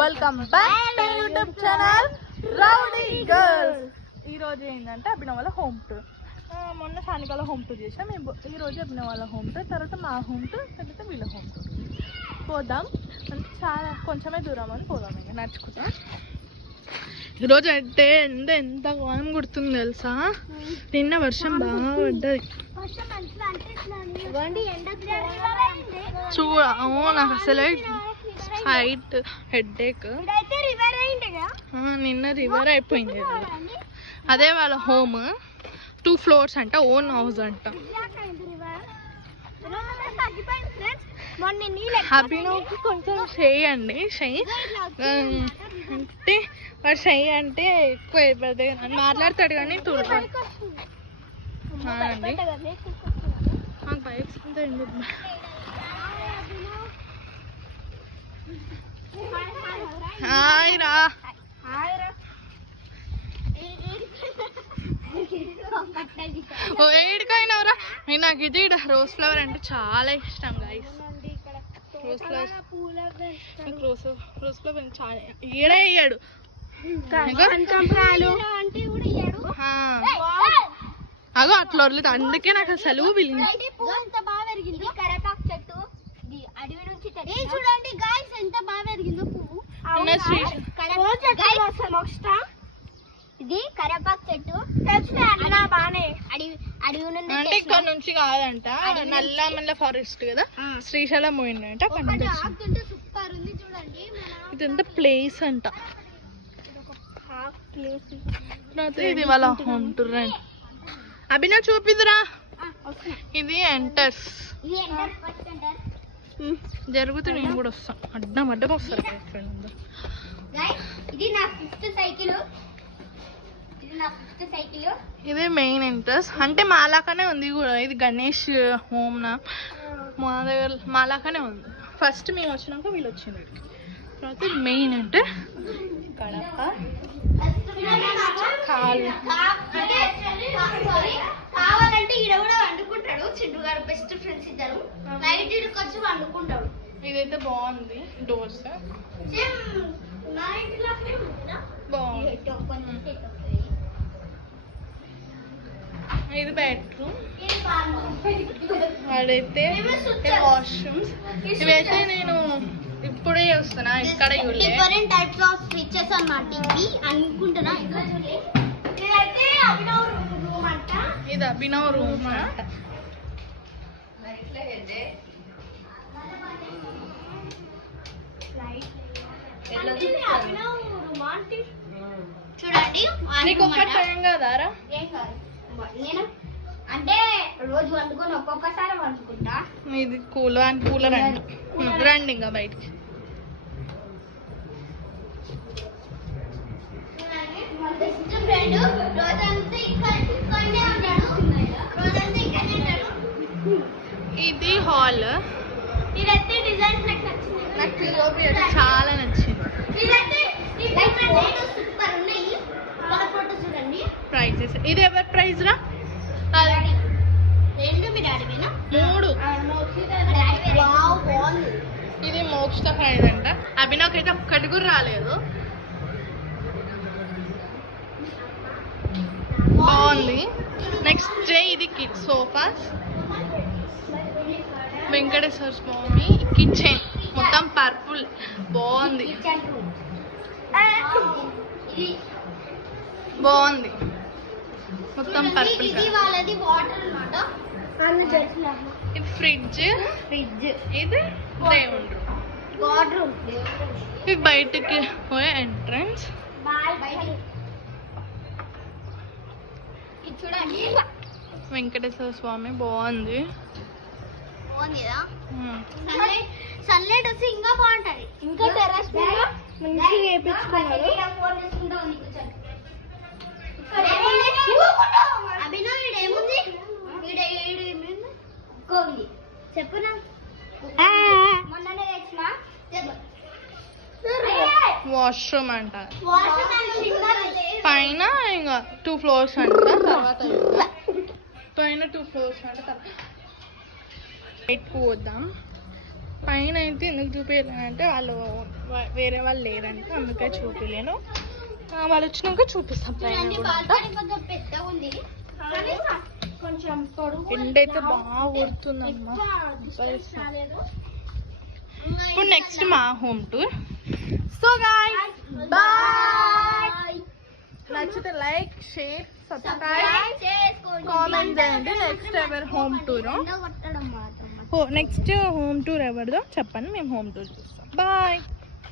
Welcome back to YouTube channel rowdy girls. ఈ రోజు ఏంటంటే అభినవ్ వాళ్ళ హోమ్ టూర్. మొన్న సానికాల హోమ్ టూర్ చేసాం. ఈ రోజు అభినవ్ వాళ్ళ హోమ్ టూర్, తర్వాత మా హోమ్ టూర్, తర్వాత వీళ్ళ హోమ్ టూర్. పోదాం అంటే చాలా కొంచెమే దూరం అని పోదాం, ఇంకా నడుచుకుంటాం. ఈరోజు అయితే ఎంత వాన కుడుతుంది తెలుసా. నిన్న వర్షం బాగా పడ్డది. నాకు అసలే సైట్ హెడ్ఏక్. నిన్న రివర్ అయిపోయింది. అదే వాళ్ళ హోమ్, 2 floors అంట, ఓన్ హౌస్ అంట. అభినవ్కి కొంచెం చేయండి అంటే వాడు చెయ్యి అంటే ఎక్కువ అయిపోతుంది. మాట్లాడతాడు కానీ తుడతాడు. నాకు బైక్స్ హాయ్ రా. ఏడికైనావురా. నాకు ఇది రోజ్ ఫ్లవర్ అంటే చాలా ఇష్టం గైస్. రోజ్ ఫ్లవర్ చాలా ఈడే అయ్యాడు. అగో అట్లా వరలేదు, అందుకే నాకు సెలవు పిలిచింది. ఇది కరేపాకు చెట్టు అంటే ఇక్కడ నుంచి కాదంట, నల్లమల్ల ఫారెస్ట్ కదా, శ్రీశైలం పోయిందంట. అక్కడ ఇదంతా ప్లేస్ అంట. ఇది వాళ్ళ హోమ్ టూర్ అండి. అభినవ్ చూపిద్దురా. ఇది ఎంటర్స్ జరుగుతూ నేను కూడా వస్తాను. అడ్డం వస్తారు. ఇది మెయిన్ ఎంట్రన్స్. అంటే మాలాకనే ఉంది కూడా. ఇది గణేష్ హోమ్ నా మా దగ్గర మాలాకనే ఉంది. ఫస్ట్ మేము వచ్చినాక వీళ్ళు వచ్చింది. తర్వాత మెయిన్ అంటే కడప కావాలంటే ఈడ కూడా వండుకుంటాడు. చింటూ గారు బెస్ట్ ఫ్రెండ్స్ ఇద్దరు. నైట్ ఈడకి వచ్చి వండుకుంటాడు. ఇదైతే బాగుంది. డోర్స్ బాగుంది. ఇది బెడ్రూమ్. వాడైతే వాష్రూమ్స్. ఇవైతే నేను ఇప్పుడే వస్తున్నా, ఇక్కడ డిఫరెంట్ టైప్స్ ఆఫ్ స్విచెస్ అన్నమాట ఇవి అనుకుంటున్నా. ఇదైతే అభినవ్ రూమ్ అంట. ఇది అభినవ్ రూమ్ అంట. చూడండి, నీకు ఒక్క టైం కదారా. నేను అంటే రోజు వండుకొని ఒక్కొక్కసారి వండుకుంటా. ఇది కూలర్ అండి. రండి ఇంకా బయటికి. ఫ్రెండ్ రోజంతా ఇక్కడే ఉంటాడు. రోజంతా ఇక్కడే ఉంటాడు. ఇది హాల్. ఇదైతే డిజైన్స్ నాకు నచ్చింది. నాకు చాలా నచ్చింది. ఇదైతే సూపర్ ఉన్నాయి. ఫోటో చూడండి. ప్రైజెస్ ఇది ఎవరి ప్రైజ్ రా? రెండు మీ డాడీవేనా? 3. ఇది మోక్ష ప్రైజ్ అంట. అభినవ్కి అయితే ఒక్కటి కూడా రాలేదు. బాగుంది. నెక్స్ట్ డే ఇది కిడ్ సోఫాస్. వెంకటేశ్వర స్వామి కిచెన్ మొత్తం పర్పుల్ బాగుంది. బాగుంది మొత్తం పర్పుల్. ఇది వాళ్ళది వాటర్ అన్నమాట. ఇది ఫ్రిడ్జ్. ఇది దేవుడు వాటర్. ఇది బయటికి పోయే ఎంట్రన్స్. ఇది చూడండి, వెంకటేశ్వర స్వామి బాగుంది. సన్లైట్ వస్తే ఇంకా బాగుంటది. ఇంకా టెర్రస్ మీద మంచిగా వేయించుకున్నారు. అభినవ్ ఏముంది చెప్పునా? మొన్ననే తెచ్చిన వాష్రూమ్ అంట. పైన ఇంకా 2 floors అంట. తర్వాత పైన 2 floors అంట. బయటకు పోద్దాం. పైన అయితే ఎందుకు చూపించాలంటే వాళ్ళు వేరే వాళ్ళు లేరంటే అందుకే చూపించలేను. వాళ్ళు వచ్చినాక చూపిస్తాం పైన చూడండి కూడా. బాల్కనీ కొంచెం పెద్దగా ఉంది కానీ కొంచెం పొడుగు ఎండ అయితే బాగా కొడుతుందమ్మా. రాలేదు. ఇప్పుడు నెక్స్ట్ మా home tour. So guys bye. నచ్చితే లైక్ షేర్ సబ్స్క్రైబ్ చేసుకోండి. కామెంట్ చేయండి. నెక్స్ట్ ఎవర్ హోమ్ టూర్ ఎండ కొట్టడం మాత్రం నెక్స్ట్ హోమ్ టూర్ ఎవరిదో చెప్పండి, మేము హోమ్ టూర్ చూస్తాం. బాయ్.